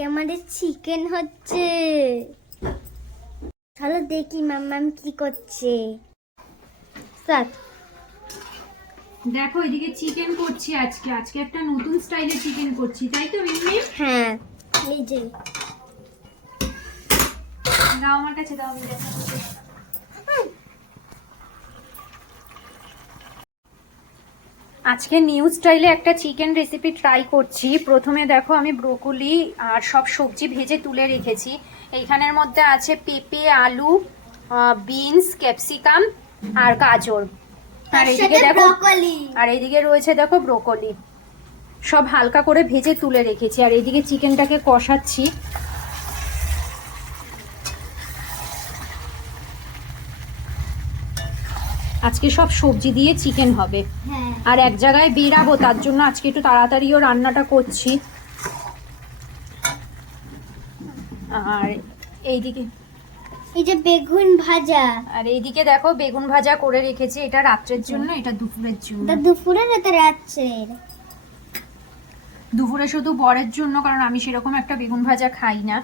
আমাদের চিকেন হচ্ছে। চলো দেখি মাম্মাম কি করছে। স্যার দেখো এদিকে চিকেন করছি আজকে একটা নতুন স্টাইলের চিকেন করছি, তাই তো মিমি? হ্যাঁ এই যে দাও আমার কাছে, দাও আমি দেখাবো। আজকে নিউ স্টাইলে একটা চিকেন রেসিপি ট্রাই করছি। প্রথমে দেখো আমি ব্রোকলি আর সব সবজি ভেজে তুলে রেখেছি। এইখানের মধ্যে আছে পেঁপে, আলু, বিনস, ক্যাপসিকাম আর গাজর। আর এইদিকে দেখো, আর এইদিকে রয়েছে দেখো ব্রোকলি। সব হালকা করে ভেজে তুলে রেখেছি। আর এইদিকে চিকেনটাকে কষাচ্ছি। আজকে সব সবজি দিয়ে চিকেন হবে। আর এক জায়গায় বেরাবো, তার জন্য আজকে একটু তাড়াতাড়িও রান্নাটা করছি। আর এইদিকে এই যে বেগুন ভাজা, আর এইদিকে দেখো বেগুন ভাজা করে রেখেছি। এটা রাত্রের জন্য, এটা দুপুরের জন্য। এটা দুপুরের এটা রাত্রের। দুপুরে শুধু বরের জন্য, কারণ আমি সেরকম একটা বেগুন ভাজা খাই না।